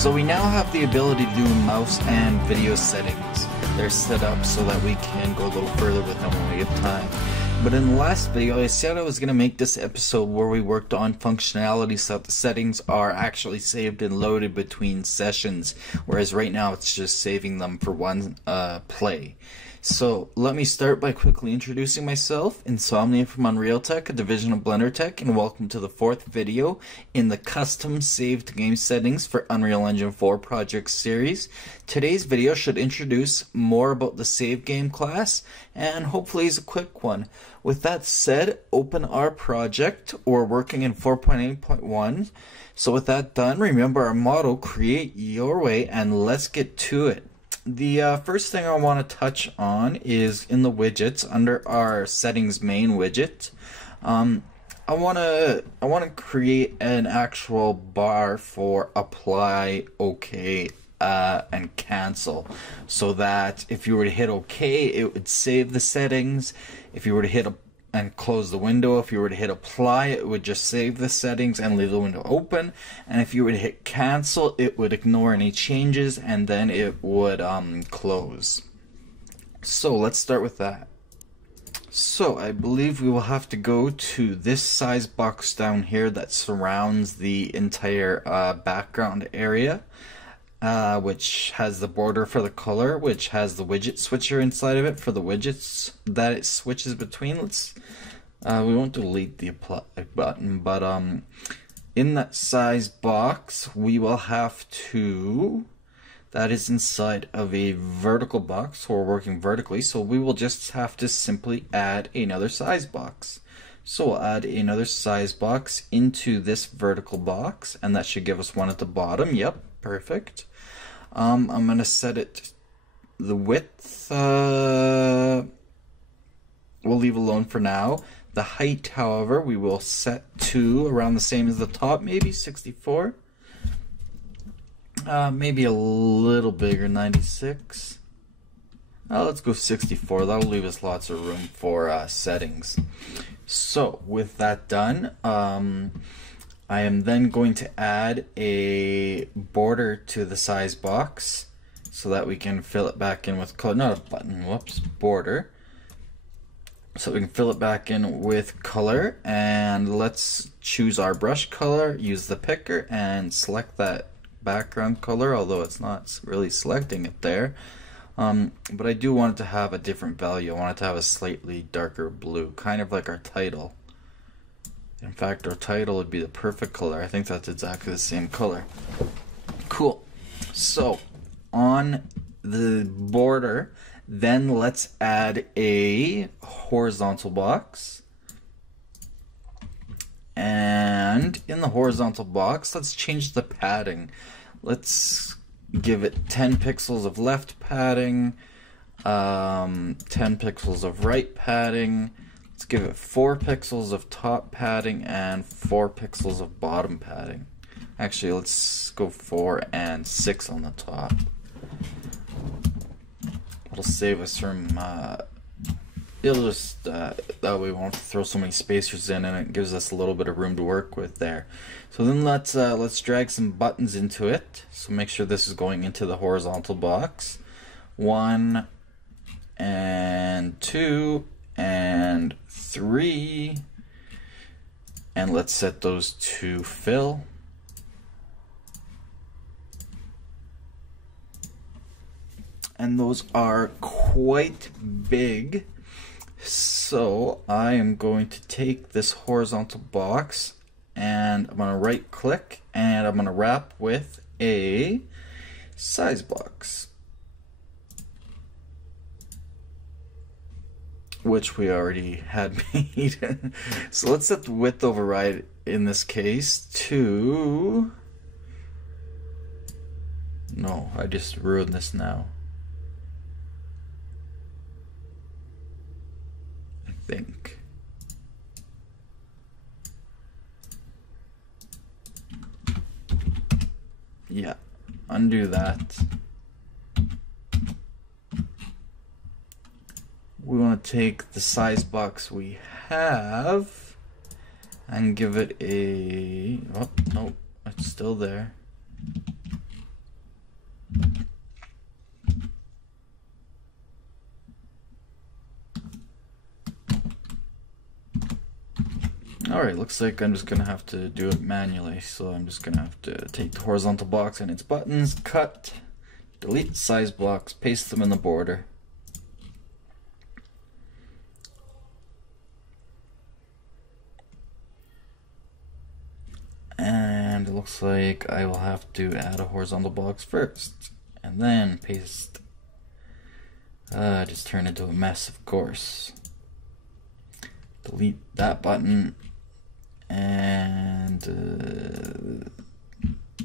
So we now have the ability to do mouse and video settings. They're set up so that we can go a little further with them when we have time. But in the last video, I said I was going to make this episode where we worked on functionality so that the settings are actually saved and loaded between sessions, whereas right now it's just saving them for one play. So let me start by quickly introducing myself, Insomnia from Unreal Tech, a division of Blender Tech, and welcome to the fourth video in the custom saved game settings for Unreal Engine 4 project series. Today's video should introduce more about the save game class and hopefully is a quick one. With that said, open our project. We're working in 4.8.1. So with that done, remember our motto, create your way, and let's get to it. The first thing I want to touch on is in the widgets under our settings main widget. I want to create an actual bar for apply, OK, and cancel, so that if you were to hit OK, it would save the settings. If you were to hit and close the window, if you were to hit apply, it would just save the settings and leave the window open. And if you were to hit cancel, it would ignore any changes and then it would close. So let's start with that. So I believe we will have to go to this size box down here that surrounds the entire background area, which has the border for the color, which has the widget switcher inside of it for the widgets that it switches between. We won't delete the apply button, but in that size box we will have to, that is inside of a vertical box, so we're working vertically, so we will just have to simply add another size box. So we'll add another size box into this vertical box, and that should give us one at the bottom. Yep, perfect. I'm going to set it, the width, we'll leave alone for now. The height, however, we will set to around the same as the top, maybe 64. Maybe a little bigger, 96. Let's go 64. That'll leave us lots of room for settings. So with that done, I am then going to add a border to the size box so that we can fill it back in with color, not a button, whoops, border. So we can fill it back in with color, and let's choose our brush color, use the picker and select that background color, although it's not really selecting it there. But I do want it to have a different value. I want it to have a slightly darker blue, kind of like our title. In fact, our title would be the perfect color. I think that's exactly the same color. Cool. So, on the border, then let's add a horizontal box. And in the horizontal box, let's change the padding. Let's give it 10 pixels of left padding, 10 pixels of right padding. Let's give it 4 pixels of top padding and 4 pixels of bottom padding. Actually, let's go 4 and 6 on the top. It'll save us from, it'll just, that way we won't have to throw so many spacers in, and it gives us a little bit of room to work with there. So then let's drag some buttons into it. So make sure this is going into the horizontal box. 1 and 2 and 3, and let's set those to fill. And those are quite big, so I am going to take this horizontal box and I'm going to right click and I'm going to wrap with a size box, which we already had made. So let's set the width override in this case to, no, I just ruined this now. I think. Yeah, undo that. We want to take the size box we have and give it a, oh no, it's still there. Alright, looks like I'm just gonna have to do it manually, so I'm just gonna have to take the horizontal box and its buttons, cut, delete size blocks, paste them in the border. And it looks like I will have to add a horizontal box first, and then paste. Just turn into a mess, of course. Delete that button, and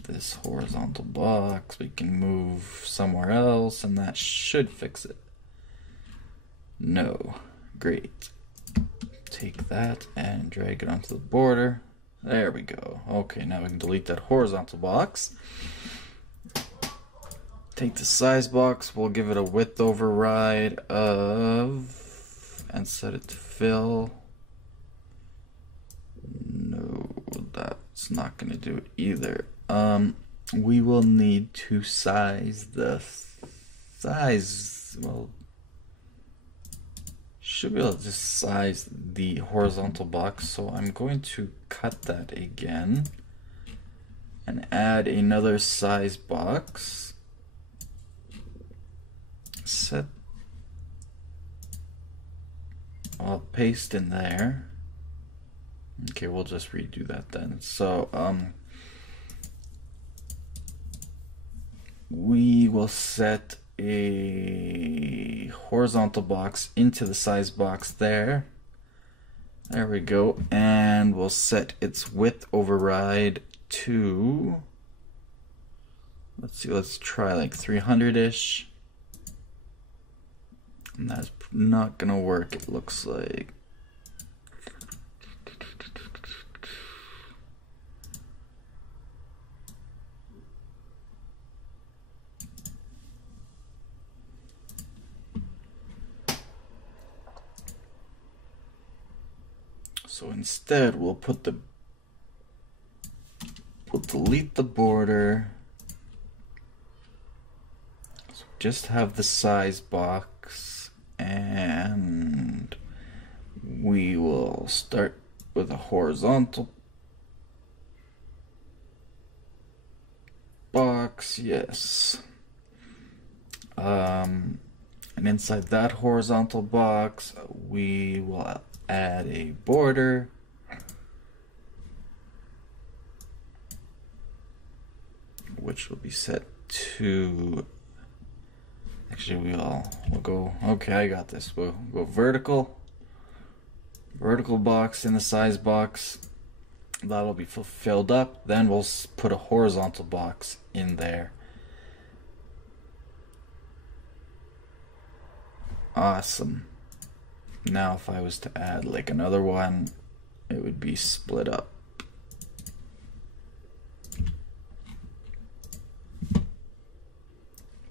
this horizontal box we can move somewhere else, and that should fix it. No. Great. Take that and drag it onto the border. There we go. Okay, now we can delete that horizontal box. Take the size box, we'll give it a width override of, and set it to fill. No, that's not going to do it either. We will need to size the size, well, should be able to just size the horizontal box, so I'm going to cut that again and add another size box. Set, I'll paste in there. Okay, we'll just redo that then. So we will set a horizontal box into the size box there. There we go, and we'll set its width override to, let's see, let's try like 300-ish. And that's not gonna work, it looks like. So instead, we'll delete the border. So just have the size box, and we will start with a horizontal box. Yes. And inside that horizontal box, we will add a border, which will be set to, actually we'll go, okay, I got this, we'll go vertical box in the size box, that'll be filled up, then we'll put a horizontal box in there. Awesome. Now if I was to add like another one, it would be split up.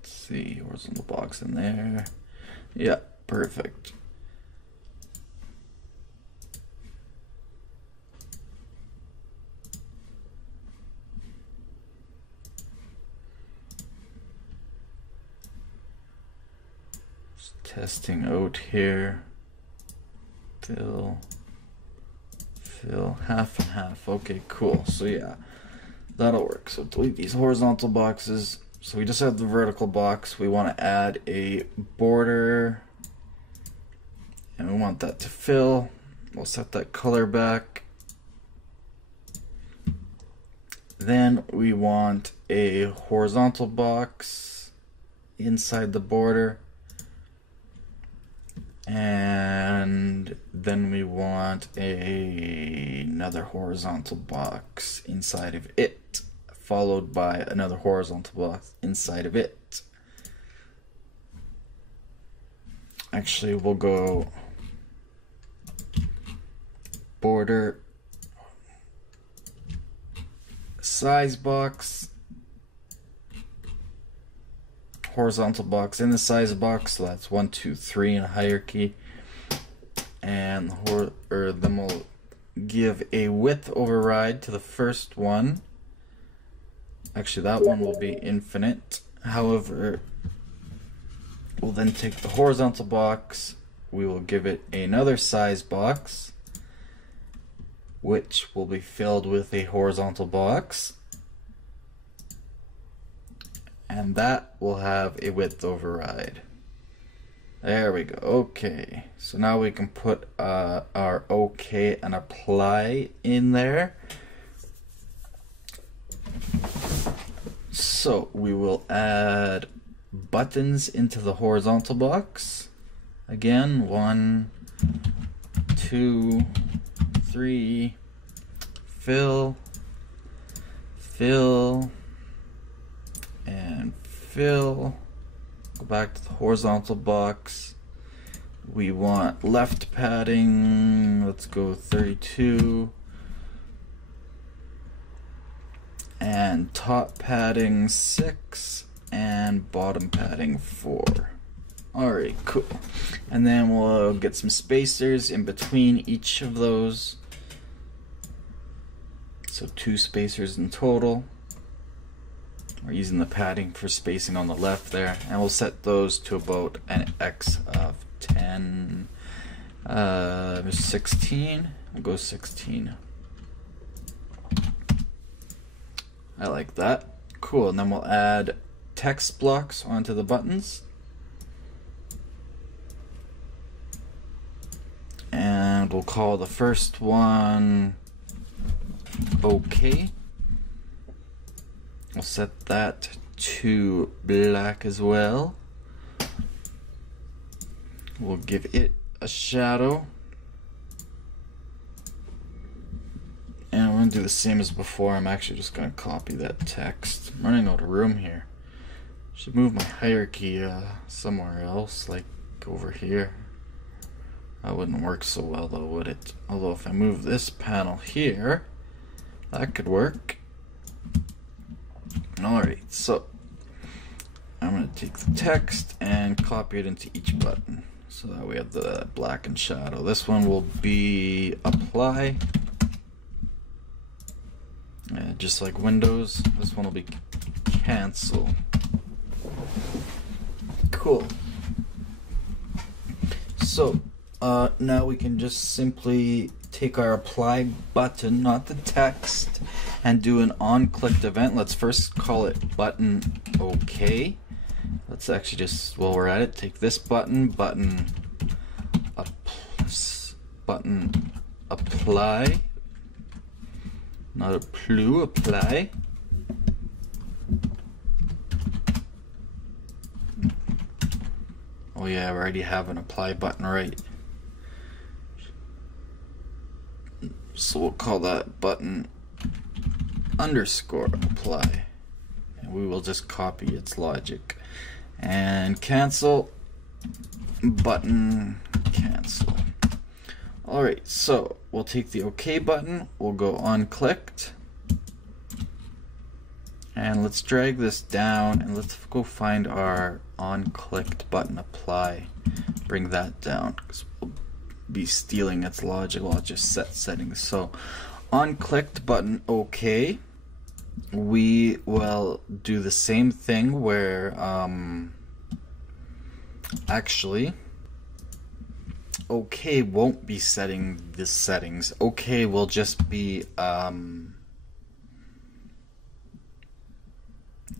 Let's see, horizontal box in there. Yeah, perfect. Just testing out here. Fill, half and half. Okay, cool. So yeah, that'll work. So delete these horizontal boxes. So we just have the vertical box. We want to add a border, and we want that to fill. We'll set that color back. Then we want a horizontal box inside the border. And then we want another horizontal box inside of it, followed by another horizontal box inside of it. Actually, we'll go border, size box, horizontal box in the size box, so that's 1, 2, 3 in a hierarchy, and then we'll give a width override to the first one. Actually, that one will be infinite. However, we'll then take the horizontal box, we will give it another size box, which will be filled with a horizontal box, and that will have a width override. There we go. Okay, so now we can put our OK and apply in there. So we will add buttons into the horizontal box. Again, 1, 2, 3, fill, fill, and fill. Go back to the horizontal box. We want left padding, let's go 32. And top padding 6 and bottom padding 4. Alright, cool. And then we'll get some spacers in between each of those. So 2 spacers in total. We're using the padding for spacing on the left there, and we'll set those to about an X of 10, 16. We'll go 16. I like that. Cool, and then we'll add text blocks onto the buttons. And we'll call the first one OK. We'll set that to black as well. We'll give it a shadow. And I'm going to do the same as before. I'm actually just going to copy that text. I'm running out of room here. Should move my hierarchy somewhere else, like over here. That wouldn't work so well though, would it? Although if I move this panel here, that could work. Alright, so I'm going to take the text and copy it into each button. So that we have the black and shadow. This one will be apply. Just like Windows, this one will be cancel. Cool. So now we can just simply take our apply button, not the text, and do an on-clicked event. Let's first call it button OK. Let's actually just, while we're at it, take this button, button apply, not apply. Oh yeah, I already have an apply button, right? So we'll call that button underscore apply, and we will just copy its logic. And cancel, button cancel. Alright, so we'll take the OK button, we'll go on clicked, and let's drag this down, and let's go find our on clicked button apply. Bring that down, because we'll be stealing its logic. I'll just set settings. So on clicked button OK, we will do the same thing where actually OK won't be setting the settings. OK will just be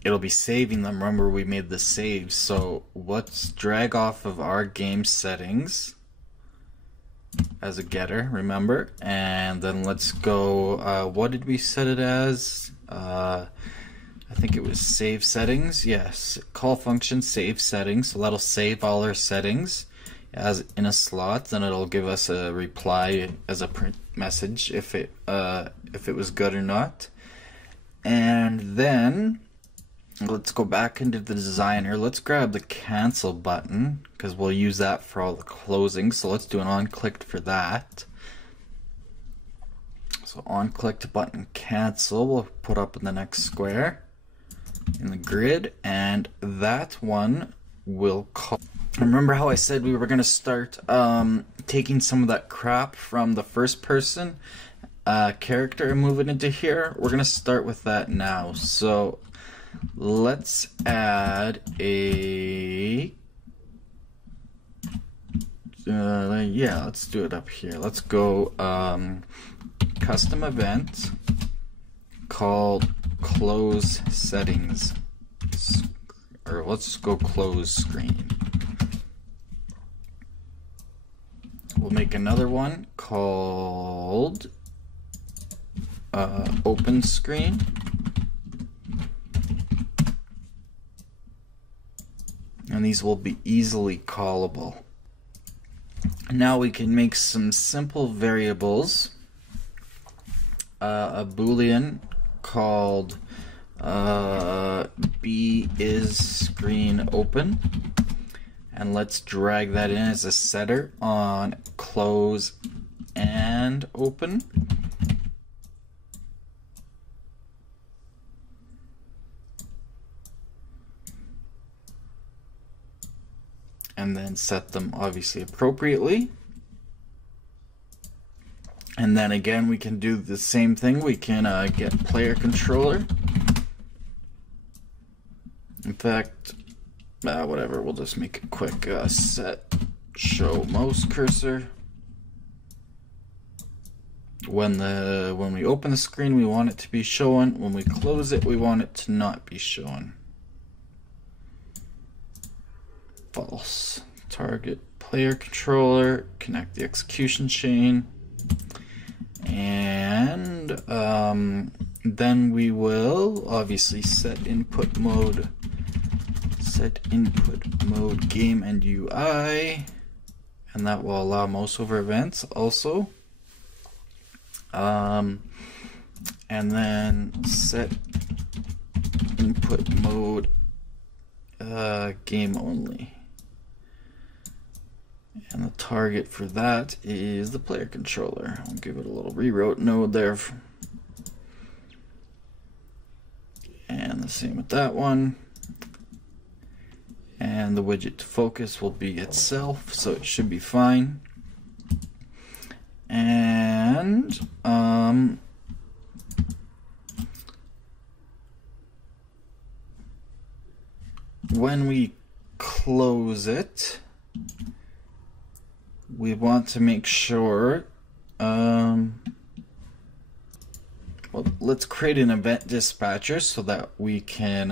it'll be saving them. Remember, we made the save, so let's drag off of our game settings as a getter, remember, and then let's go, what did we set it as? I think it was save settings. Yes, call function save settings, so that'll save all our settings as in a slot. Then it'll give us a reply as a print message if it was good or not. And then let's go back into the designer. Let's grab the cancel button because we'll use that for all the closing. So let's do an on clicked for that. So on clicked button cancel we'll put up in the next square in the grid, and that one will call. Remember how I said we were going to start taking some of that crap from the first person character and move it into here? We're going to start with that now. So let's add a yeah, let's do it up here. Let's go custom event called close settings, or let's go close screen. We'll make another one called open screen. And these will be easily callable. Now we can make some simple variables. A boolean called b is screen open, and let's drag that in as a setter on close and open. And then set them obviously appropriately. And then again we can do the same thing. We can get player controller. In fact, whatever, we'll just make it quick. Set show mouse cursor. When we open the screen, we want it to be shown. When we close it, we want it to not be shown. False. Target player controller. Connect the execution chain. And then we will obviously set input mode. Set input mode game and UI, and that will allow mouse over events also. And then set input mode game only. And the target for that is the player controller. I'll give it a little rewrote node there. And the same with that one. And the widget to focus will be itself, so it should be fine. And when we close it, we want to make sure, well, let's create an event dispatcher so that we can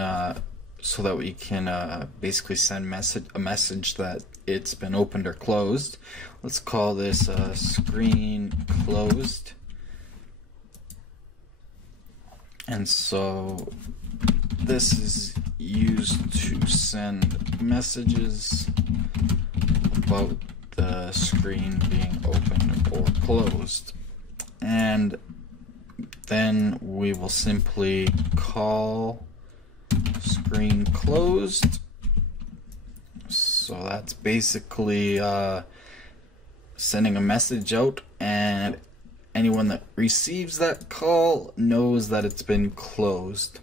basically send a message that it's been opened or closed. Let's call this screen closed. And so this is used to send messages about the screen being opened or closed. And then we will simply call screen closed. So that's basically sending a message out, and anyone that receives that call knows that it's been closed.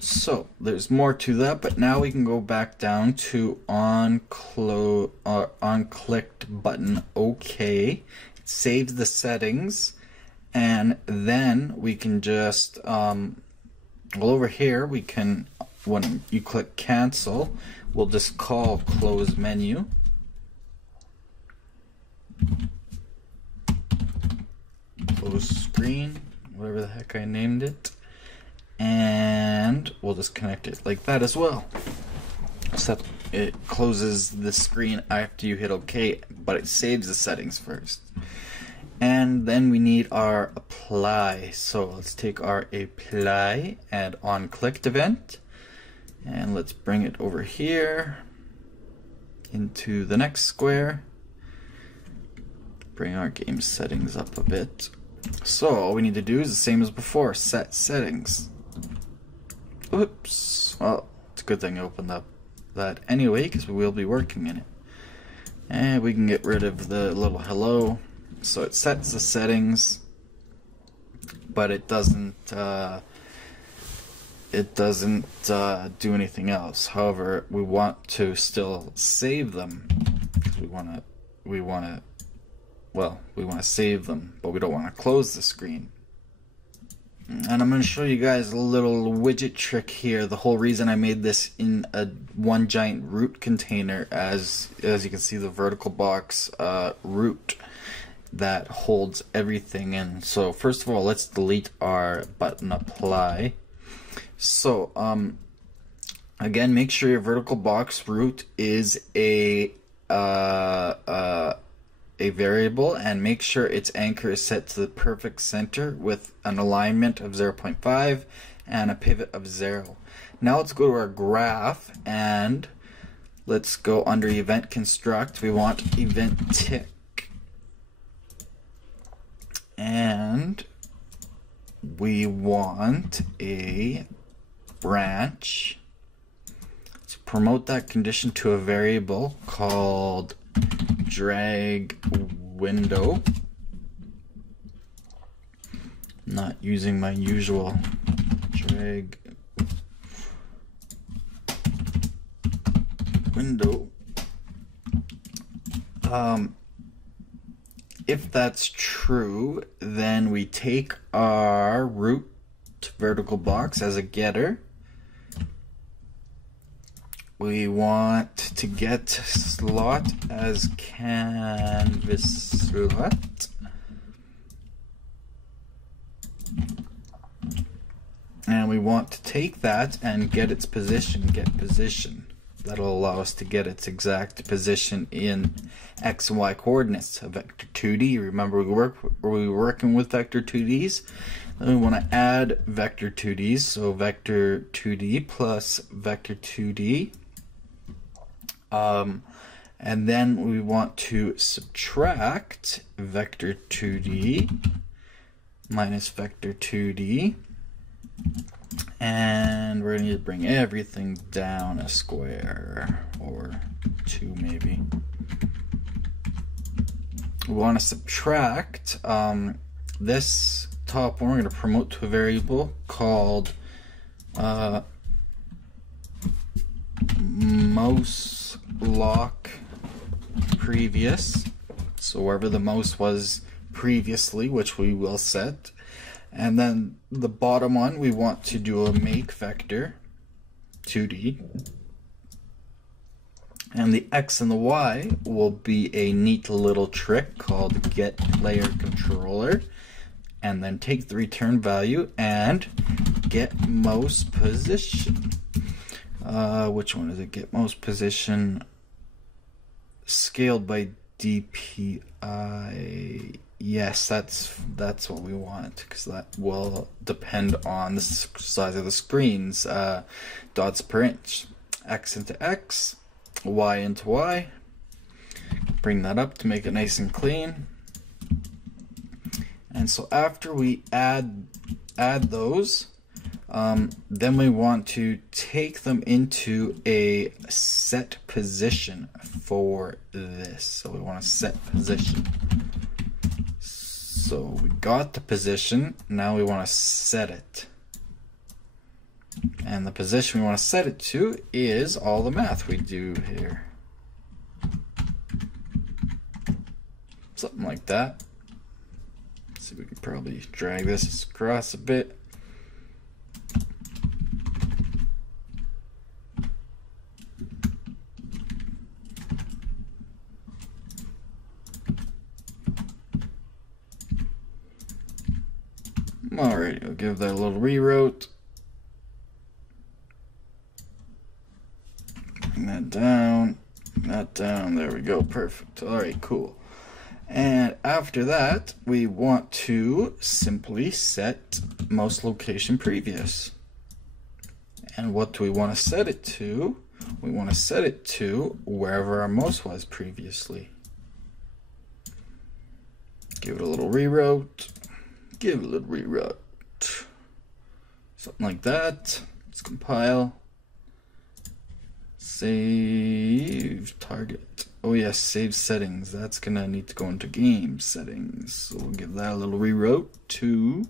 So there's more to that, but now we can go back down to on clicked button OK. It saves the settings, and then we can just well, over here we can, when you click cancel, we'll just call close menu. Close screen, whatever the heck I named it. And we'll just connect it like that as well. So it closes the screen after you hit OK, but it saves the settings first. And then we need our apply. So let's take our apply and on clicked event, and let's bring it over here into the next square. Bring our game settings up a bit. So all we need to do is the same as before, set settings. Oops. Well, it's a good thing I opened up that anyway, because we will be working in it. And we can get rid of the little hello. So it sets the settings, but it doesn't do anything else. However, we want to still save them. We want to save them, but we don't want to close the screen. And I'm going to show you guys a little widget trick here. The whole reason I made this in a one giant root container, as you can see the vertical box root. that holds everything in. So first of all, let's delete our button apply. So again, make sure your vertical box root is a variable, and make sure its anchor is set to the perfect center with an alignment of 0.5 and a pivot of 0. Now let's go to our graph and let's go under event construct. We want event tick, and we want a branch. Let's promote that condition to a variable called drag window. Not using my usual drag window. If that's true, then we take our root vertical box as a getter. We want to get slot as canvas slot. And we want to take that and get its position, get position. That'll allow us to get its exact position in X and Y coordinates of vector 2D. Remember, we were working with vector 2Ds. Then we want to add vector 2Ds, so vector 2D plus vector 2D. And then we want to subtract vector 2D minus vector 2D. And we're going to need to bring everything down a square, or 2 maybe. We want to subtract this top one. We're going to promote to a variable called mouse lock previous. So wherever the mouse was previously, which we will set. And then the bottom one, we want to do a make vector 2D. And the X and the Y will be a neat little trick called get player controller. And then take the return value and get mouse position. Which one is it? Get mouse position scaled by DPI. Yes, that's what we want, because that will depend on the size of the screens. Dots per inch. X into X, Y into Y. Bring that up to make it nice and clean. And so after we add those, then we want to take them into a set position for this. So we want to set position. So we got the position, now we want to set it. And the position we want to set it to is all the math we do here. Something like that. Let's see, we can probably drag this across a bit. Alright, I'll give that a little rewrote. Bring that down, there we go, perfect. Alright, cool. And after that, we want to simply set mouse location previous. And what do we want to set it to? We want to set it to wherever our mouse was previously. Give it a little rewrote. Give it a little rewrite. Something like that. Let's compile. Save target. Oh yes, save settings. That's gonna need to go into game settings. So we'll give that a little rewrote to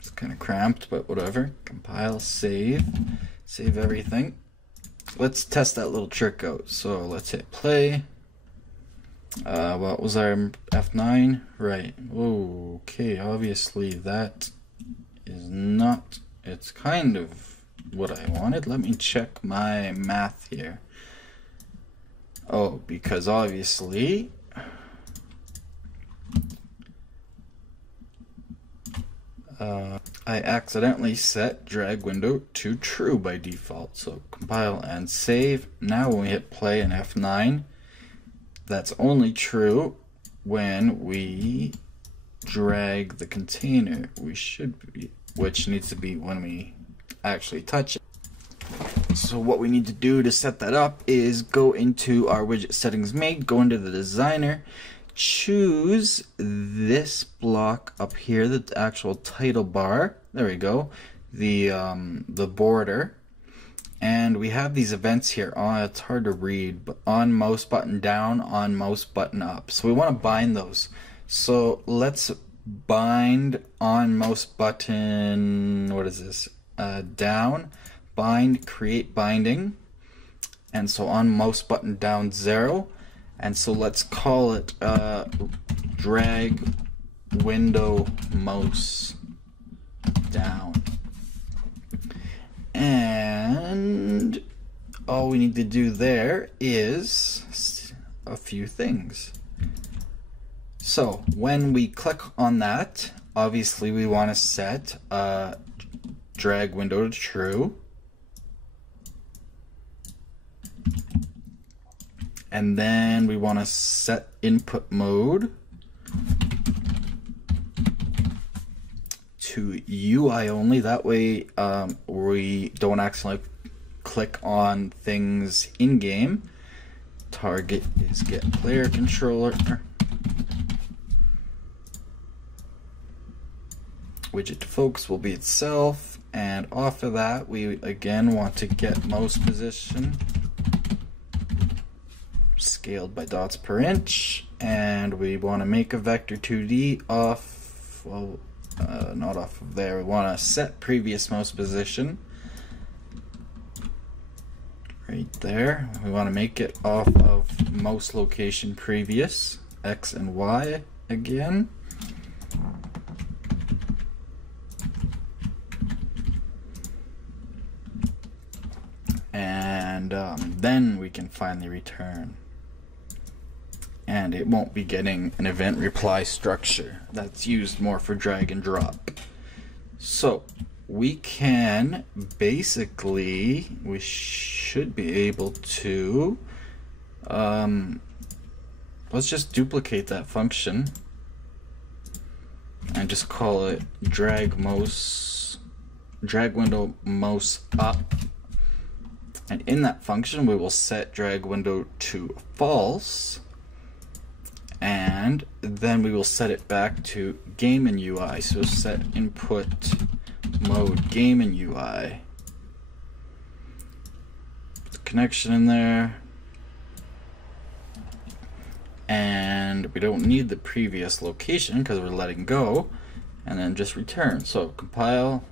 it's kind of cramped, but whatever. Compile, save everything. Let's test that little trick out. So let's hit play. What was our F9? Right. Okay, obviously that is not, it's kind of what I wanted. Let me check my math here. Oh, because obviously I accidentally set drag window to true by default. So compile and save. Now when we hit play and F9, that's only true when we drag the container. Which needs to be when we actually touch it. So what we need to do to set that up is go into our widget settings made, go into the designer, choose this block up here, the actual title bar. There we go. The border. And we have these events here. Oh, it's hard to read, but on mouse button down, on mouse button up. So we want to bind those. So let's bind on mouse button, what is this? Down, bind, create binding. And so on mouse button down 0. And so let's call it drag window mouse down. And all we need to do there is a few things. So when we click on that, obviously we want to set drag window to true. And then we want to set input mode to UI only. That way we don't accidentally click on things in game. Target is get player controller. Widget to focus will be itself. And off of that, we again want to get mouse position scaled by dots per inch, and we want to make a vector 2D off, well, not off of there. We want to set previous mouse position right there. We want to make it off of mouse location previous, X and Y again. And then we can finally return. And it won't be getting an event reply structure. That's used more for drag and drop. So we can basically, we should be able to, let's just duplicate that function and just call it drag window mouse up. And in that function, we will set drag window to false. And then we will set it back to game and UI. So set input mode game and UI. Put the connection in there. And we don't need the previous location because we're letting go. And then just return. So compile,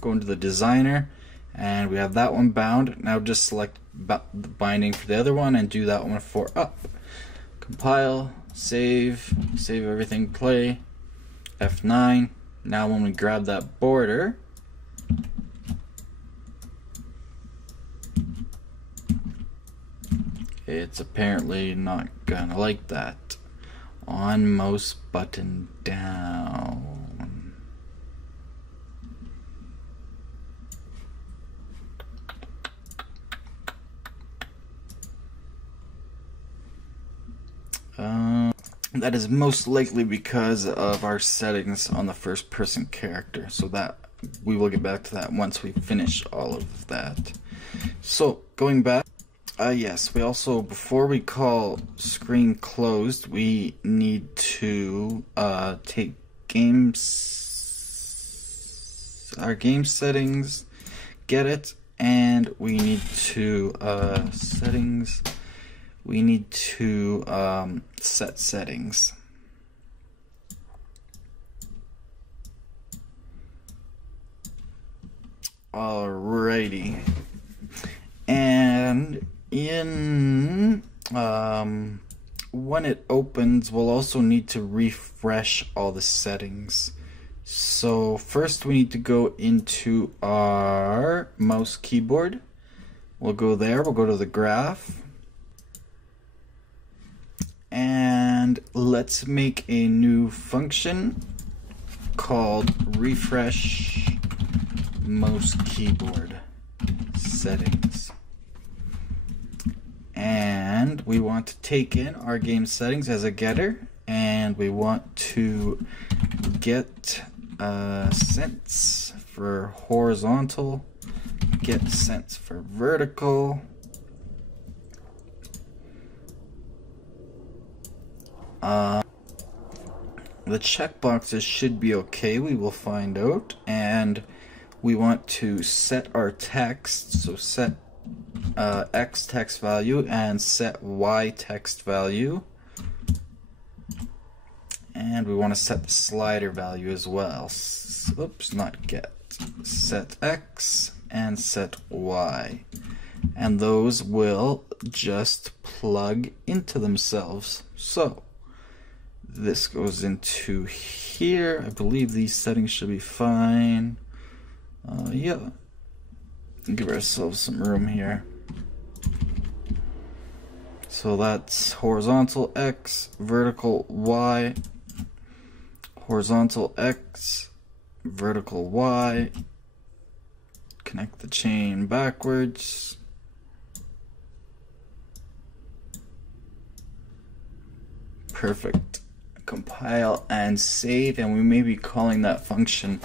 go into the designer, and we have that one bound. Now just select the binding for the other one and do that one for up. Compile, save everything, play, F9. Now when we grab that border, it's apparently not gonna like that. On mouse button down. That is most likely because of our settings on the first person character, so that we will get back to that once we finish all of that. So going back, yes, we also, before we call screen closed, we need to take our game settings, get it, and we need to settings. We need to set settings. Alrighty. And in when it opens, we'll also need to refresh all the settings. So first we need to go into our mouse keyboard. We'll go there, we'll go to the graph. and let's make a new function called refresh mouse keyboard settings. And we want to take in our game settings as a getter, and we want to get sense for horizontal, get sense for vertical, the checkboxes should be okay, we will find out. And we want to set our text, so set X text value and set Y text value. And we want to set the slider value as well. Oops, not get. Set X and set Y. And those will just plug into themselves. So this goes into here. I believe these settings should be fine. Yeah. Give ourselves some room here. So that's horizontal X, vertical Y, horizontal X, vertical Y. Connect the chain backwards. Perfect. Compile and save, and we may be calling that function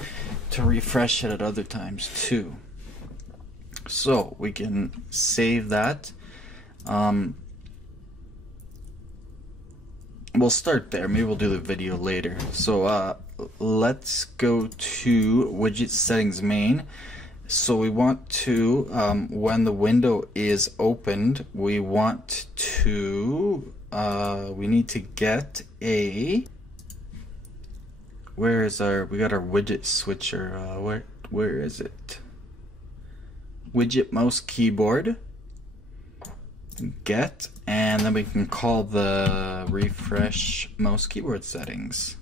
to refresh it at other times too. So we can save that. We'll start there. Maybe we'll do the video later. So let's go to widget settings main. So we want to, when the window is opened, we want to we need to get a, where is our, we got our widget switcher, where is it? Widget mouse keyboard, get, and then we can call the refresh mouse keyboard settings.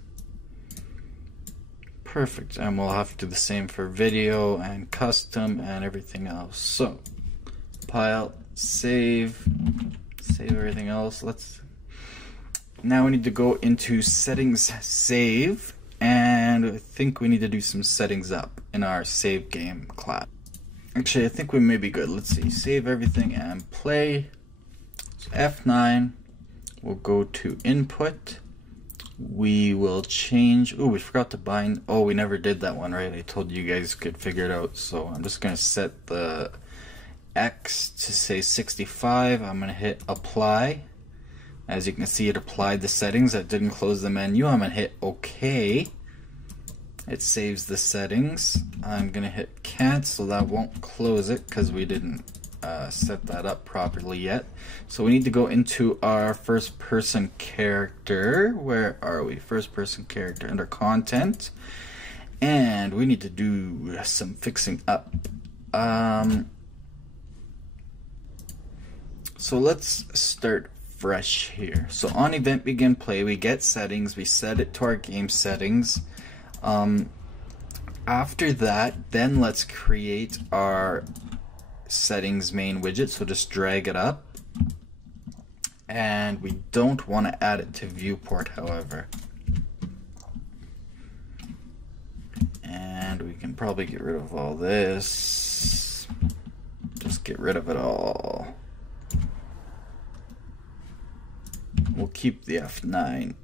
Perfect, and we'll have to do the same for video and custom and everything else. So compile, save everything else. Now we need to go into settings, save, and I think we need to do some settings up in our save game class. Actually, I think we may be good. Let's see, save everything and play. So F9, we'll go to input. We will change, oh, we forgot to bind, oh, we never did that one, right? I told you guys could figure it out. So I'm just gonna set the X to say 65. I'm gonna hit apply. As you can see, it applied the settings. It didn't close the menu. I'm gonna hit OK. It saves the settings. I'm gonna hit cancel. That won't close it because we didn't set that up properly yet. So we need to go into our first person character. Where are we? First person character under content. And we need to do some fixing up. So let's start fresh here. So on event begin play, we get settings, we set it to our game settings. After that, then let's create our settings main widget. So just drag it up, and we don't want to add it to viewport, however. And we can probably get rid of all this. Just get rid of it all. We'll keep the F9.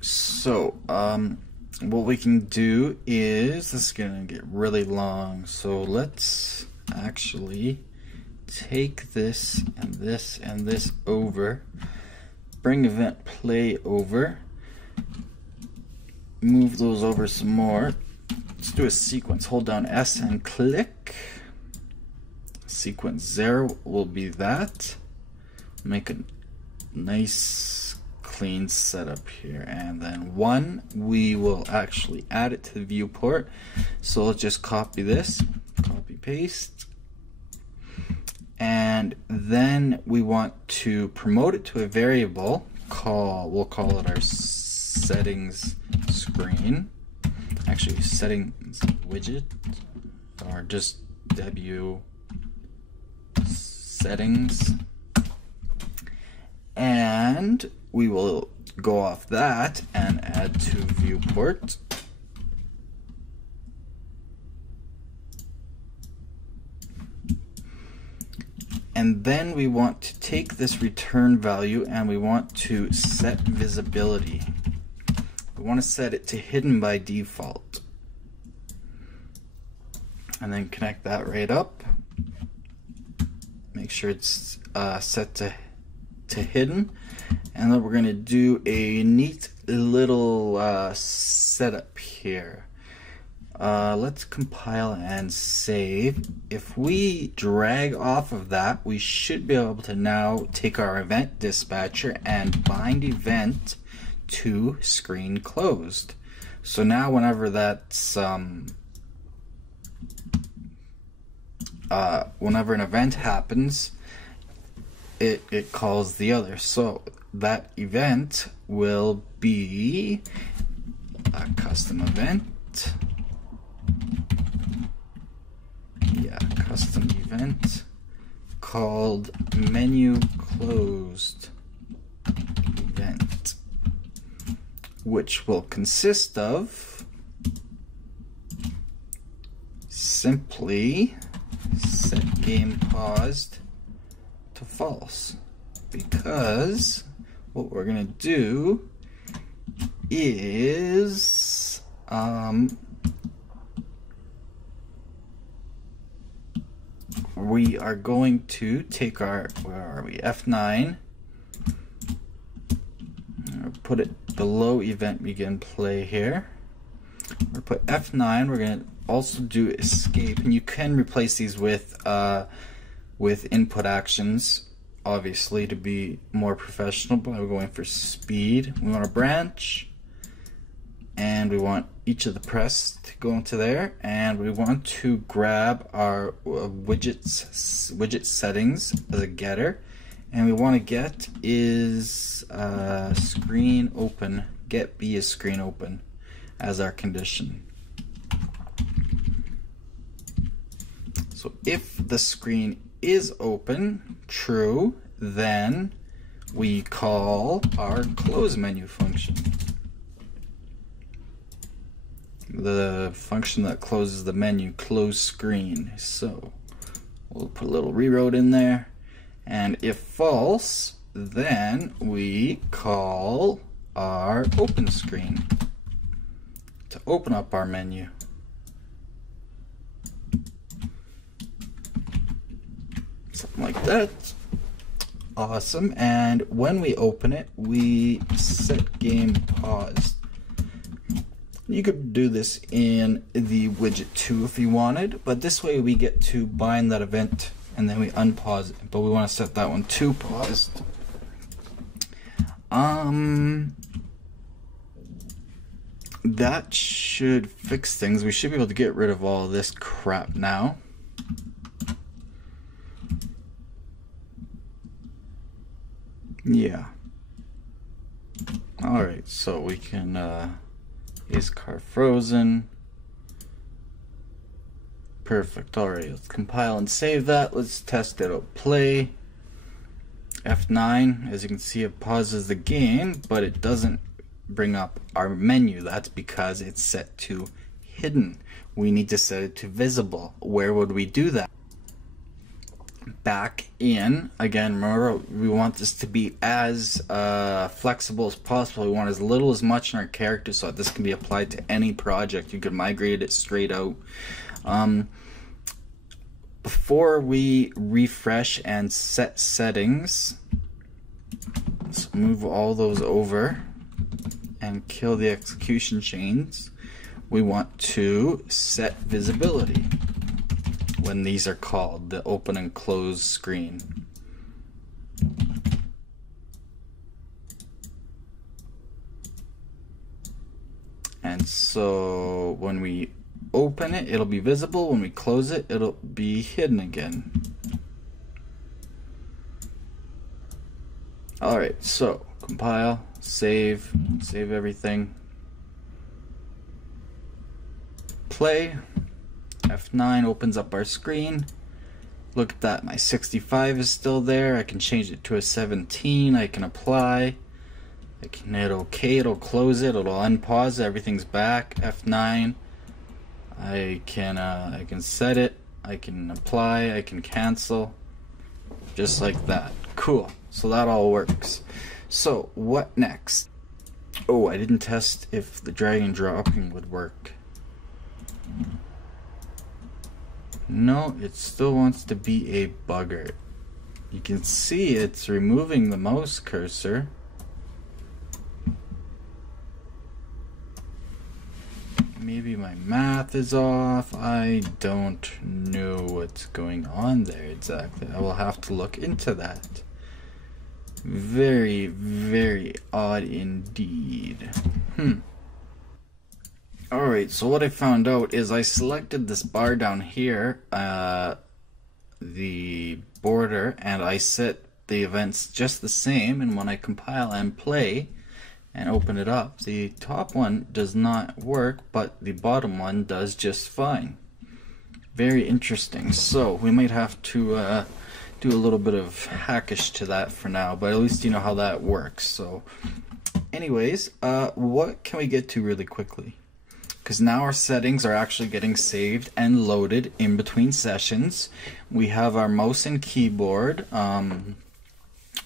So, what we can do is, this is gonna get really long, so let's actually take this and this and this over, bring event play over, move those over some more. Let's do a sequence. Hold down S and click. Sequence 0 will be that. Make a nice clean setup here, and then 1 we will actually add it to the viewport. So let's just copy this, copy paste, and then we want to promote it to a variable. We'll call it our settings screen. Actually, settings widget, or just W settings And we will go off that and add to viewport. And then we want to take this return value and we want to set visibility. We want to set it to hidden by default. And then connect that right up. Make sure it's set to hidden. And then we're going to do a neat little setup here. Let's compile and save. If we drag off of that, we should be able to now take our event dispatcher and bind event to screen closed. So now whenever that's whenever an event happens, it calls the other. So that event will be a custom event. Custom event called menu closed event, which will consist of simply set game paused to false, because what we're going to do is we are going to take our, where are we, F9, put it below event begin play here. We'll put F9, we're going to also do escape, and you can replace these with input actions, obviously, to be more professional, but we're going for speed. We want a branch, and we want each of the press to go into there, and we want to grab our widget settings as a getter, and we want to get is screen open, get B is screen open as our condition. So if the screen is open, true, then we call our close menu function. The function that closes the menu, close screen. So we'll put a little rewrote in there, and if false, then we call our open screen to open up our menu. Something like that. Awesome. And when we open it, we set game paused. You could do this in the widget too if you wanted, but this way we get to bind that event and then we unpause it, but we want to set that one to paused. That should fix things. We should be able to get rid of all this crap now. Yeah. Alright, so we can is car frozen? Perfect. Alright, let's compile and save that. Let's test it out. Play. F9, as you can see, it pauses the game, but it doesn't bring up our menu. That's because it's set to hidden. We need to set it to visible. Where would we do that? Back in, again, remember, we want this to be as flexible as possible. We want as little as much in our character so that this can be applied to any project. You can migrate it straight out. Before we refresh and set settings, let's move all those over and kill the execution chains. We want to set visibility when these are called, the open and close screen. And so when we open it, it'll be visible. When we close it, it'll be hidden again. Alright, so compile, save everything. Play. F9 opens up our screen, Look at that, my 65 is still there. I can change it to a 17. I can apply. I can hit OK, it'll close it, it'll unpause, everything's back. F9. I can set it, I can apply, I can cancel. Just like that. Cool. So that all works. So what next? Oh, I didn't test if the drag and dropping would work. No, it still wants to be a bugger. You can see it's removing the mouse cursor. Maybe my math is off. I don't know what's going on there exactly. I will have to look into that. Very, very odd indeed. Alright, so what I found out is I selected this bar down here, the border, and I set the events just the same, and when I compile and play and open it up, the top one does not work, but the bottom one does just fine. Very interesting. So we might have to do a little bit of hackish to that for now, but at least you know how that works. So anyways, what can we get to really quickly? Because now our settings are actually getting saved and loaded in between sessions. We have our mouse and keyboard.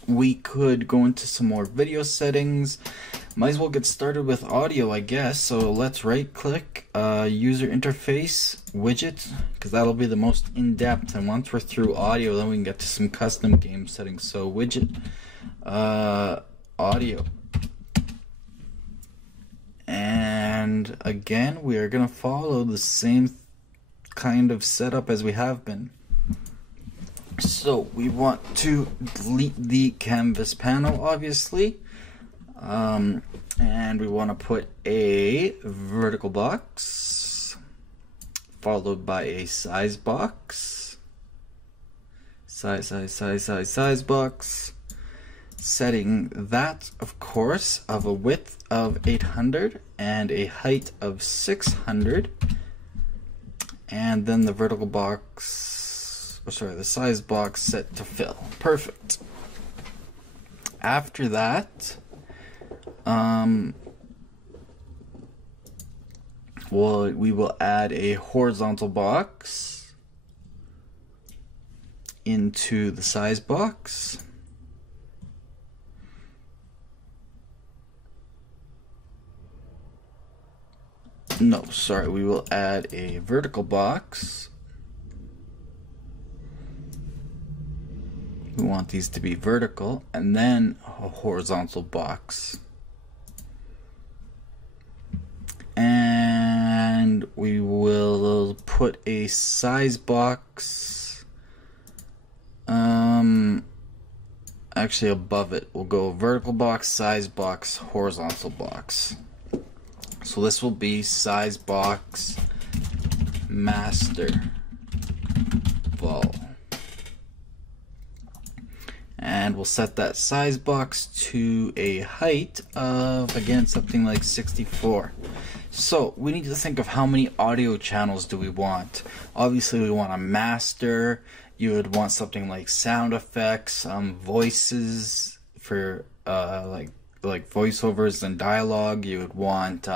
We could go into some more video settings. Might as well get started with audio, I guess. So let's right click, user interface, widget, because that'll be the most in-depth. And once we're through audio, then we can get to some custom game settings. So widget, audio. And again, we are going to follow the same kind of setup as we have been. So we want to delete the canvas panel, obviously. And we want to put a vertical box followed by a size box. Size box. Setting that, of course, of a width of 800 and a height of 600. And then the vertical box, the size box set to fill. Perfect. After that, we will add a horizontal box into the size box. No, sorry, we will add a vertical box. We want these to be vertical, and then a horizontal box. And we will put a size box, actually above it. We'll go vertical box, size box, horizontal box. So this will be size box master vol. And we'll set that size box to a height of, again, something like 64. So we need to think of how many audio channels do we want. Obviously we want a master. You would want something like sound effects, voices for like voiceovers and dialogue. You would want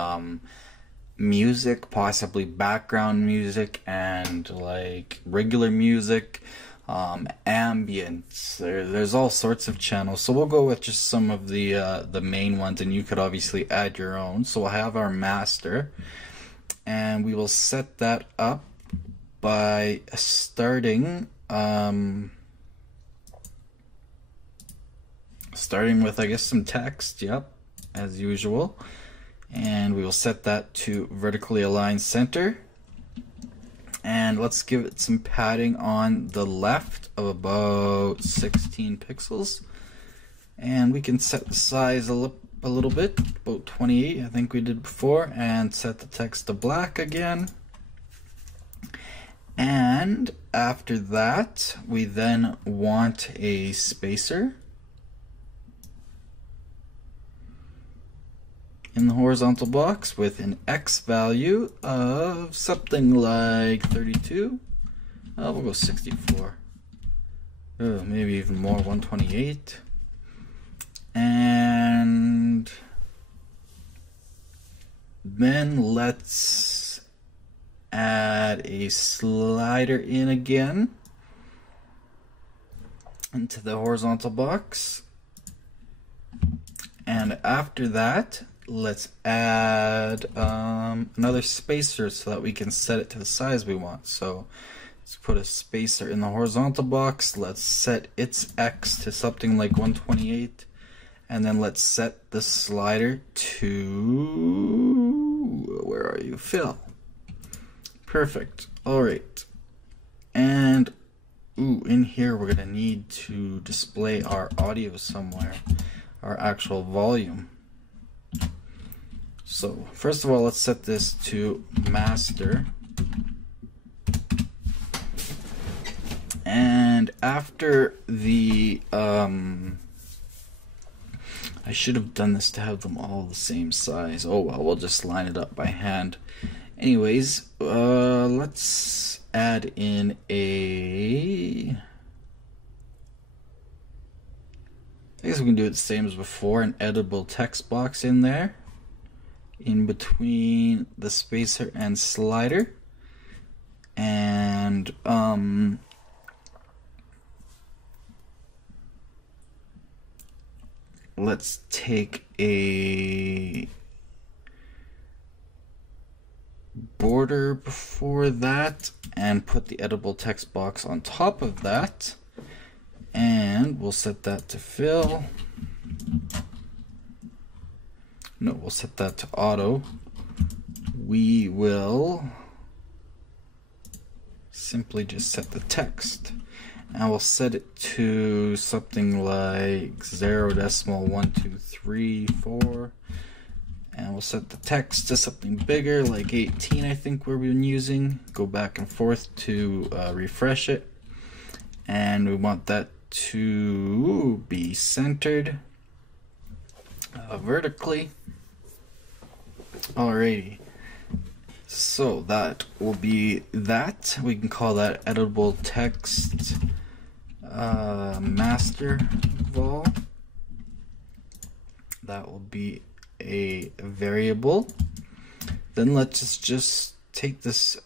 music, possibly background music, and like regular music, ambience. There's all sorts of channels. So we'll go with just some of the main ones, and you could obviously add your own. So we'll have our master, and we will set that up by starting with, I guess, some text, yep, as usual. And we will set that to vertically align center. And let's give it some padding on the left of about 16 pixels. And we can set the size a little bit, about 28, I think we did before, and set the text to black again. And after that, we then want a spacer in the horizontal box with an X value of something like 32. We'll go 64. maybe even more, 128. And then let's add a slider in again into the horizontal box. And after that, let's add another spacer so that we can set it to the size we want. So let's put a spacer in the horizontal box. Let's set its X to something like 128. And then let's set the slider to, where are you, fill. Perfect. All right. And in here we're gonna need to display our audio somewhere, our actual volume. So first of all, let's set this to master. And after the I should have done this to have them all the same size. Oh well, we'll just line it up by hand. Anyways, let's add in I guess we can do it the same as before, an editable text box in there, in between the spacer and slider. And let's take a border before that and put the editable text box on top of that, and we'll set that to fill. No, we'll set that to auto. We will simply just set the text, and we'll set it to something like 0.12334, and we'll set the text to something bigger, like 18, I think we've been using. Go back and forth to refresh it, and we want that to be centered vertically. Alrighty, so that will be that. We can call that editable text master vol. That will be a variable. Then let's just take this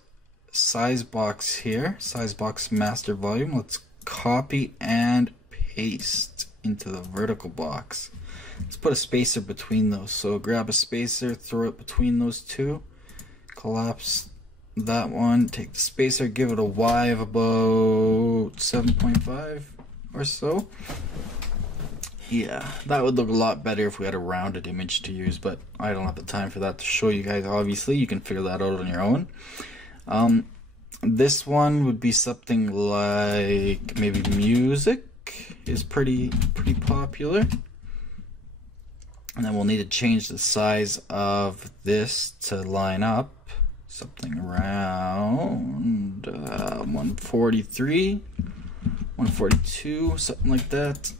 size box here, size box master volume. Let's copy and paste into the vertical box. Let's put a spacer between those. So grab a spacer, throw it between those two, collapse that one, take the spacer, give it a Y of about 7.5 or so. Yeah, that would look a lot better if we had a rounded image to use, but I don't have the time for that to show you guys. Obviously, you can figure that out on your own. This one would be something like maybe music is pretty popular. And then we'll need to change the size of this to line up. Something around 143, 142, something like that.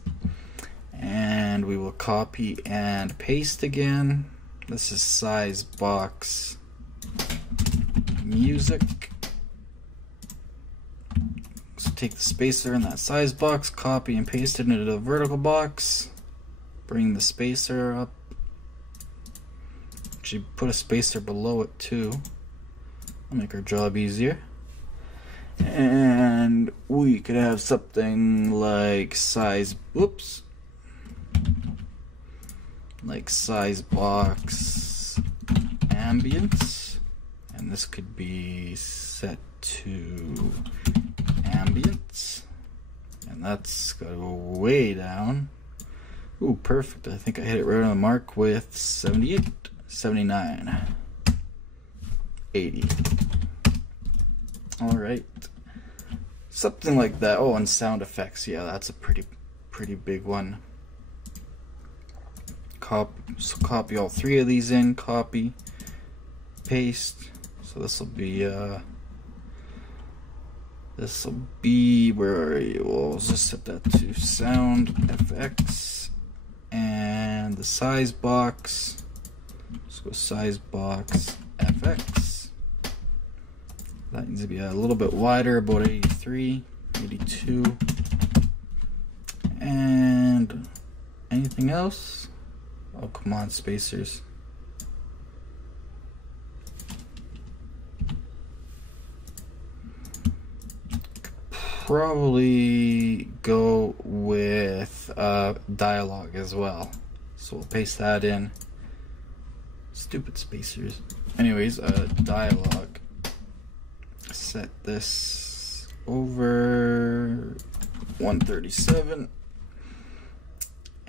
And we will copy and paste again. This is size box music. So take the spacer in that size box, copy and paste it into the vertical box. Bring the spacer up. Actually, put a spacer below it too. That'll make our job easier. And we could have something like size, whoops, like size box ambient, and this could be set to ambient, and that's gotta go way down. Ooh, perfect. I think I hit it right on the mark with 78, 79, 80. Alright. Something like that. Oh, and sound effects. Yeah, that's a pretty big one. So copy all three of these in. Copy. Paste. So this will be, where are you? We'll just set that to sound FX. And the size box, let's go size box FX. That needs to be a little bit wider, about 83, 82. And anything else? Oh, come on, spacers. Probably go with dialogue as well. So we'll paste that in. Stupid spacers. Anyways, dialogue. Set this over 137.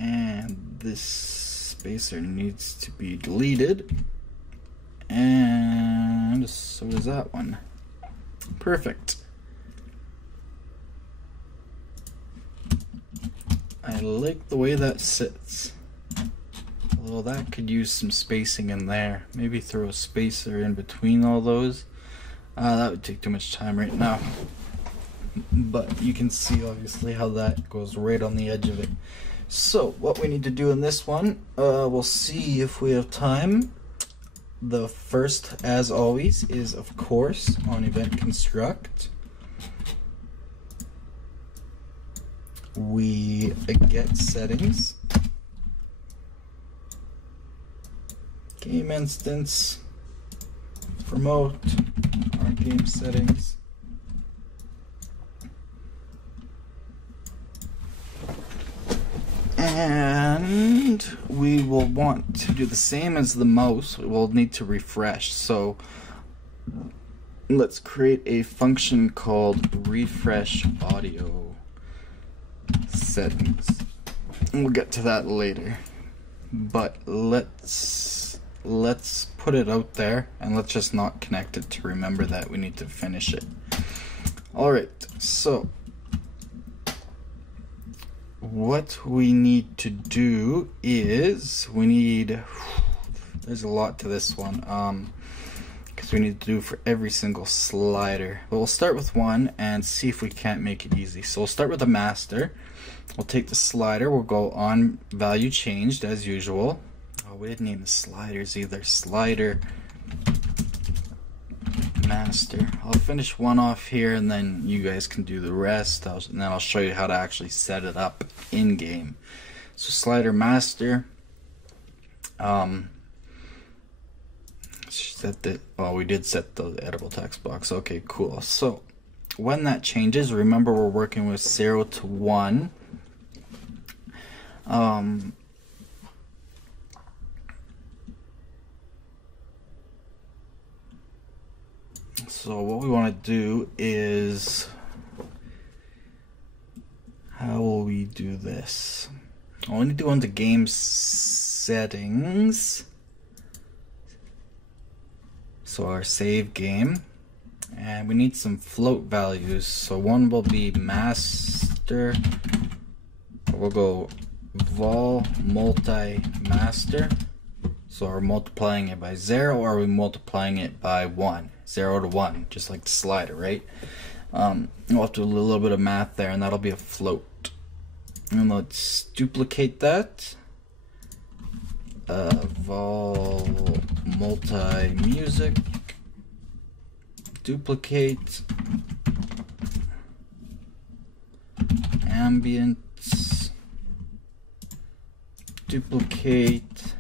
And this spacer needs to be deleted. And so does that one. Perfect. I like the way that sits. Although that could use some spacing in there. Maybe throw a spacer in between all those. That would take too much time right now. But you can see obviously how that goes right on the edge of it. So what we need to do in this one, we'll see if we have time. The first, as always, is of course on event construct. We get settings, game instance, promote our game settings, and we will want to do the same as the mouse. We'll need to refresh, so let's create a function called refresh audio settings. We'll get to that later, but let's put it out there and let's just not connect it to remember that we need to finish it. Alright, so what we need to do is there's a lot to this one because we need to do for every single slider, but we'll start with one and see if we can't make it easy. So we'll start with the master. We'll take the slider, we'll go on value changed as usual. Oh, we didn't name the sliders either. Slider master. I'll finish one off here and then you guys can do the rest, and then I'll show you how to actually set it up in game. So slider master, we did set the editable text box. Okay, cool. So when that changes, remember we're working with 0 to 1. So what we want to do is, how will we do this? I need to go into game settings. So our save game, and we need some float values. So one will be master. We'll go vol multi master. So are we multiplying it by 0 or are we multiplying it by 1? 0 to 1, just like the slider, right? We'll have to do a little bit of math there, and that'll be a float. And let's duplicate that. Vol multi music, duplicate, ambient, duplicate,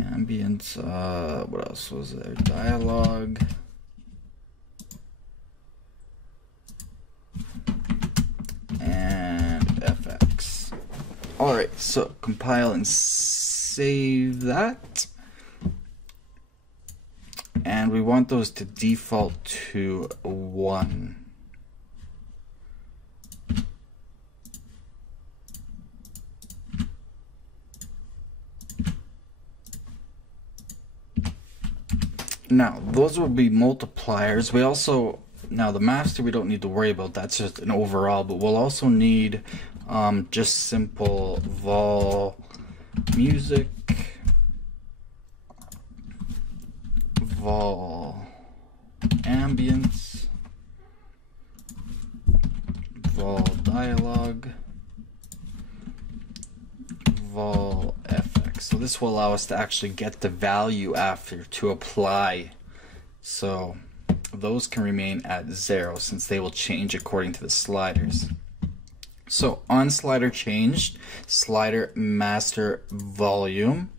ambient, what else was there? Dialogue, and FX. Alright, so compile and save that. And we want those to default to 1. Now, those will be multipliers. We also, now the master we don't need to worry about, that's just an overall, but we'll also need just simple vol music, vol ambience, vol dialogue, vol FX. So this will allow us to actually get the value after to apply. So those can remain at 0 since they will change according to the sliders. So on slider changed, slider master volume,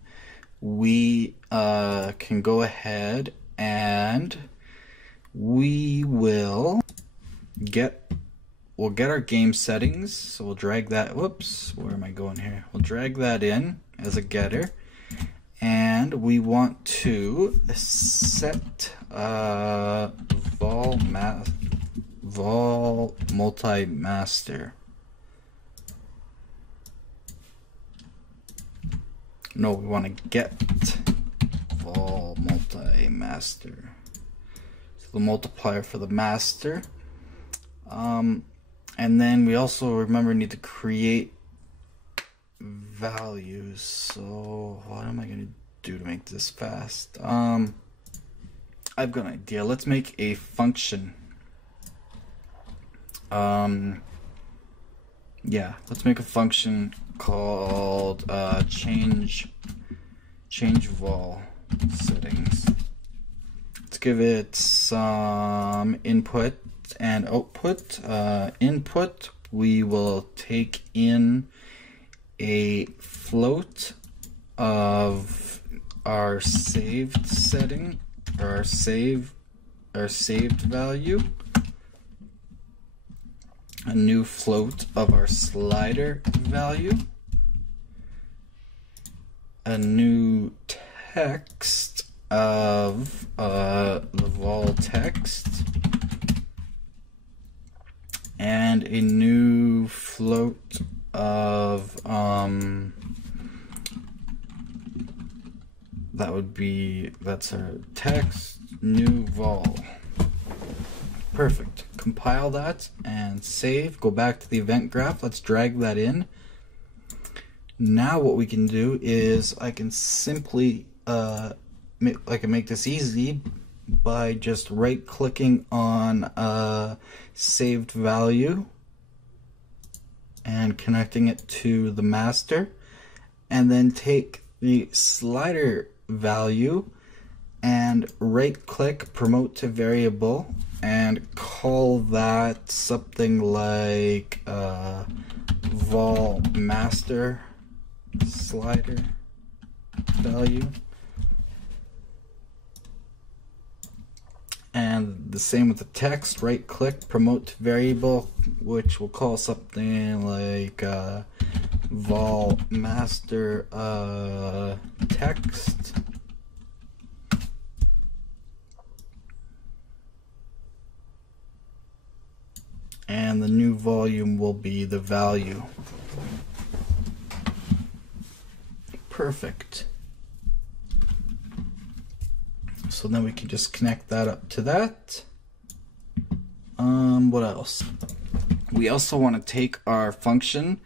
we can go ahead and we will get our game settings. So we'll drag that, whoops, where am I going here? We'll drag that in as a getter, and we want to set vol multi-master. No, we want to get vol multi-master. So the multiplier for the master. And then we also, remember, need to create values. So what am I going to do to make this fast? I've got an idea. Let's make a function. Yeah, let's make a function called change vol settings. Let's give it some input and output. Input, we will take in a float of our saved setting, or our saved value, a new float of our slider value, a new text of the vol text, and a new float of that's our text, new vol. Perfect. Compile that and save. Go back to the event graph. Let's drag that in. Now what we can do is I can simply make this easy by just right clicking on saved value and connecting it to the master, and then take the slider value and right click, promote to variable, and call that something like vol master slider value. And the same with the text, right click, promote to variable, which we'll call something like vol master text. And the new volume will be the value. Perfect. So then we can just connect that up to that. What else? We also want to take our function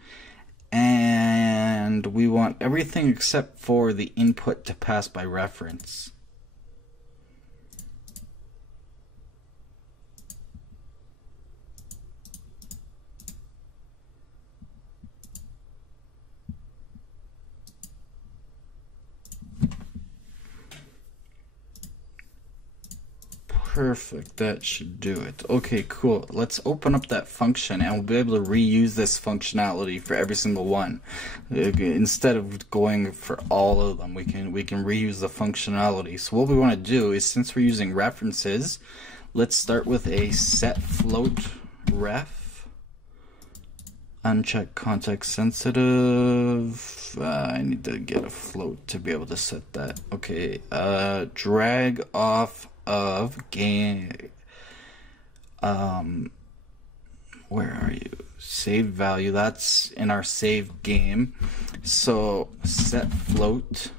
and we want everything except for the input to pass by reference. Perfect, that should do it. Okay, cool. Let's open up that function and we'll be able to reuse this functionality for every single one. Instead of going for all of them, we can reuse the functionality. So what we want to do is, since we're using references, let's start with a set float ref. Uncheck context sensitive. I need to get a float to be able to set that. Okay, drag off of game, where are you? Save value, that's in our save game. So set float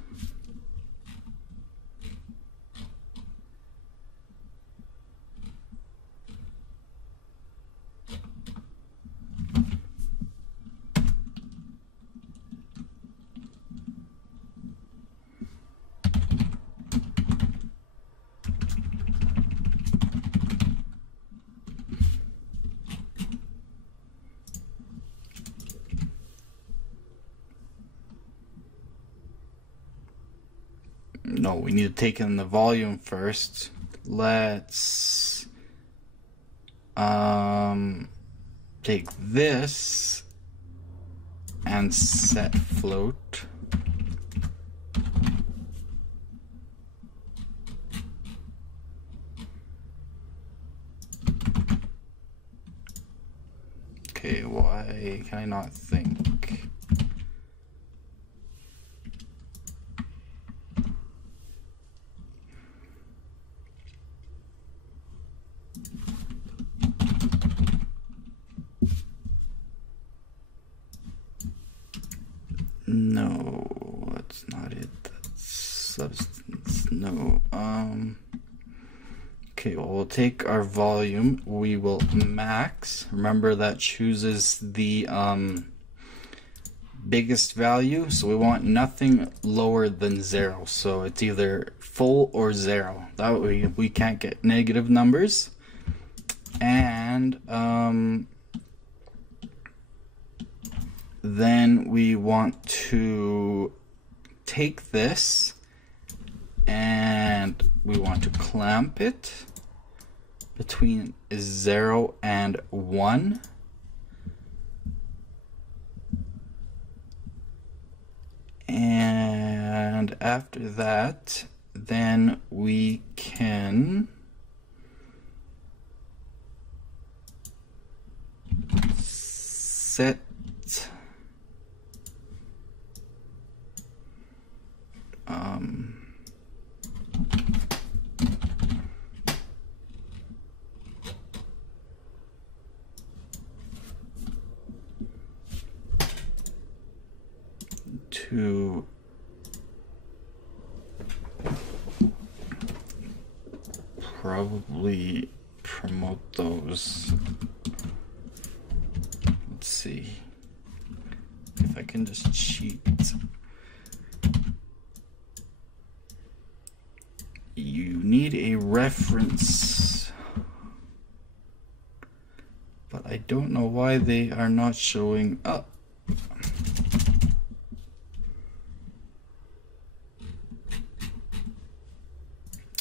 no, we need to take in the volume first. Let's take this and set float. Okay, why can I not think? No, that's not it. That's substance. No. Okay, well, we'll take our volume. We will max. Remember, that chooses the biggest value. So we want nothing lower than 0. So it's either full or 0. That way we can't get negative numbers. And then we want to take this and we want to clamp it between 0 and 1. And after that, then we can set to probably promote those. Let's see if I can just cheat. You need a reference, but I don't know why they are not showing up.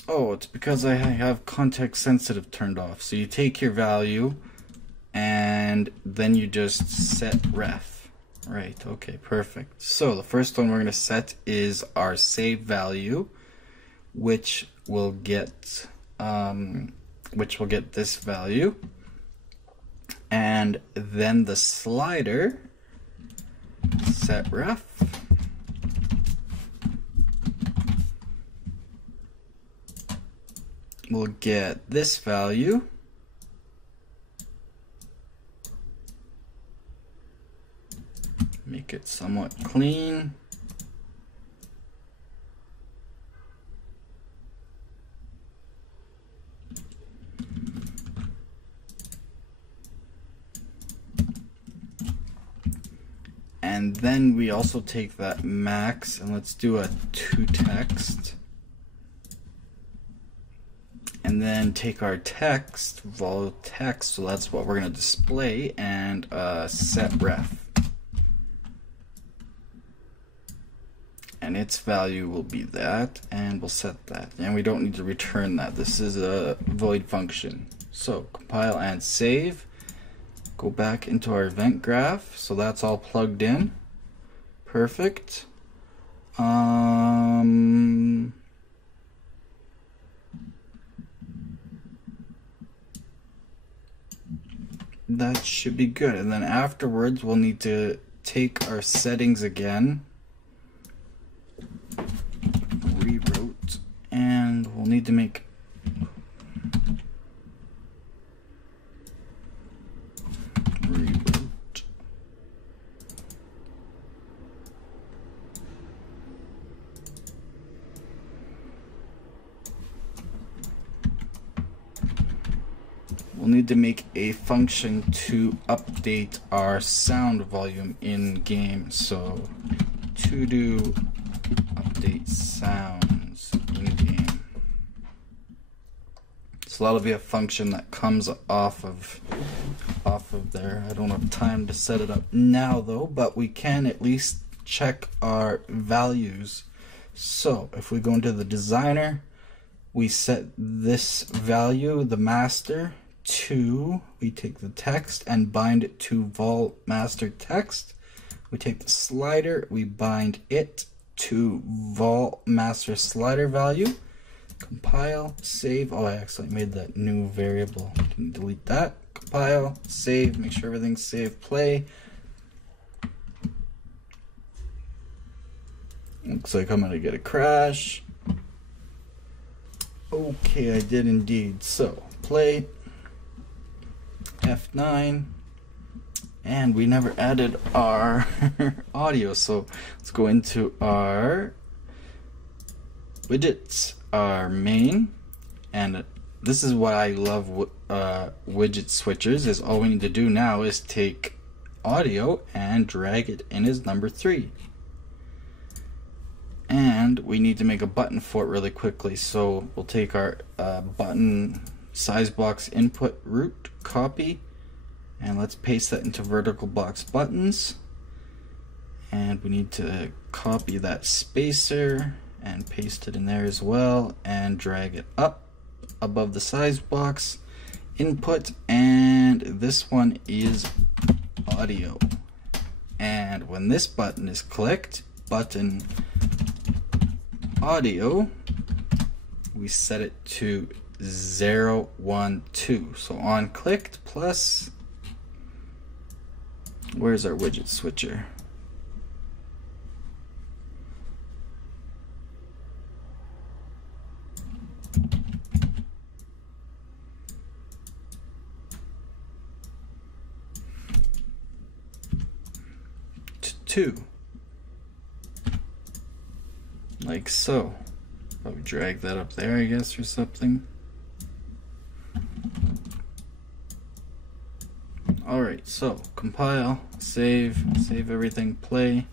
Oh, it's because I have context sensitive turned off. So you take your value and then you just set ref. Right, okay, perfect. So the first one we're going to set is our save value, which will get this value. And then the slider set ref. We'll get this value. Make it somewhat clean. And then we also take that max and let's do a toText. And then take our text, vol text, so that's what we're going to display, and set ref. And its value will be that, and we'll set that. And we don't need to return that. This is a void function. So compile and save. Go back into our event graph. So that's all plugged in. Perfect. That should be good. And then afterwards we'll need to take our settings again, rewrote, and we'll need to make rewrote. We'll need to make a function to update our sound volume in game. So to do update sounds in game. So that'll be a function that comes off of there. I don't have time to set it up now though, but we can at least check our values. So if we go into the designer, we set this value, the master, to, we take the text and bind it to vol master text. We take the slider, we bind it to vol master slider value, compile, save. Oh, I accidentally made that new variable. Delete that. Compile, save, make sure everything's saved, play. Looks like I'm gonna get a crash. Okay, I did indeed. So, play, F9, and we never added our audio, so let's go into our widgets, our main, and this is what I love widget switchers, is all we need to do now is take audio and drag it in as number 3. And we need to make a button for it really quickly, so we'll take our button size box input root, copy, and let's paste that into vertical box buttons. And we need to copy that spacer and paste it in there as well, and drag it up above the size box input, and this one is audio. And when this button is clicked, button audio, we set it to 0, 1, 2. So on clicked plus, where's our widget switcher? To 2. Like so. Probably drag that up there, I guess, or something. Alright, so compile, save everything, play,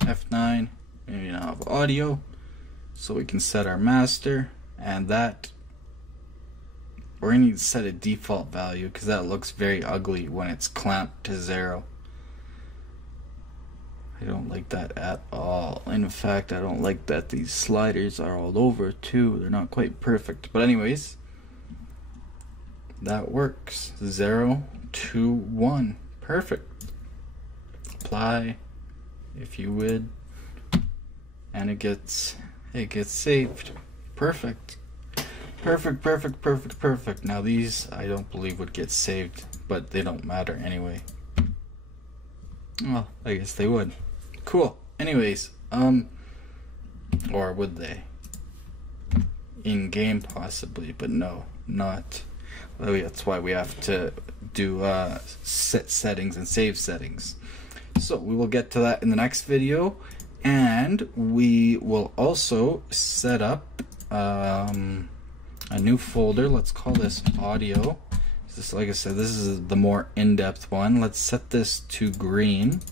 F9, maybe now have audio, so we can set our master, and that we're going to need to set a default value because that looks very ugly when it's clamped to 0. I don't like that at all. In fact, I don't like that these sliders are all over too. They're not quite perfect. But anyways, that works. 0, 2, 1. Perfect. Apply, if you would, and it gets saved. Perfect. Perfect. Now these I don't believe would get saved, but they don't matter anyway. Well, I guess they would. Cool. Anyways, or would they? In game possibly, but no, not. Oh, yeah, that's why we have to do set settings and save settings. So we will get to that in the next video, and we will also set up a new folder. Let's call this audio. This, like I said, this is the more in-depth one. Let's set this to green.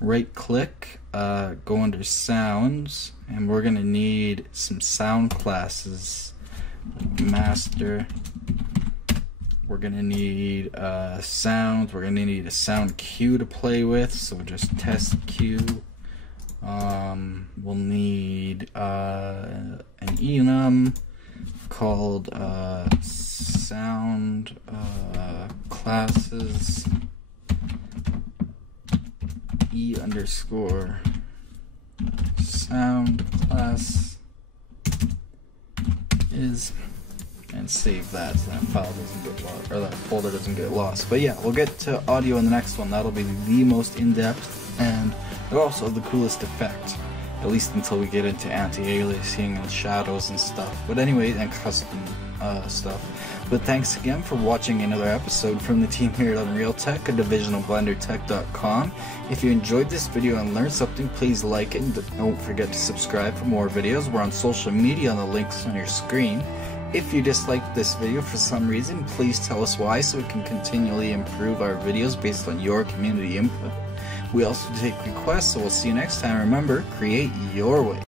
Right click, go under sounds, and we're gonna need some sound classes. Master. We're gonna need sounds. We're gonna need a sound cue to play with, so just test cue. We'll need an enum called sound classes e underscore sound class is, and save that so that file doesn't get lost, or that folder doesn't get lost. But yeah, we'll get to audio in the next one. That'll be the most in-depth and also the coolest effect, at least until we get into anti-aliasing and shadows and stuff. But anyway, and custom stuff. But thanks again for watching another episode from the team here at Unreal Tech, a division of BlenderTech.com. If you enjoyed this video and learned something, please like it, and don't forget to subscribe for more videos. We're on social media on the links on your screen. If you disliked this video for some reason, please tell us why so we can continually improve our videos based on your community input. We also take requests, so we'll see you next time. Remember, create your way.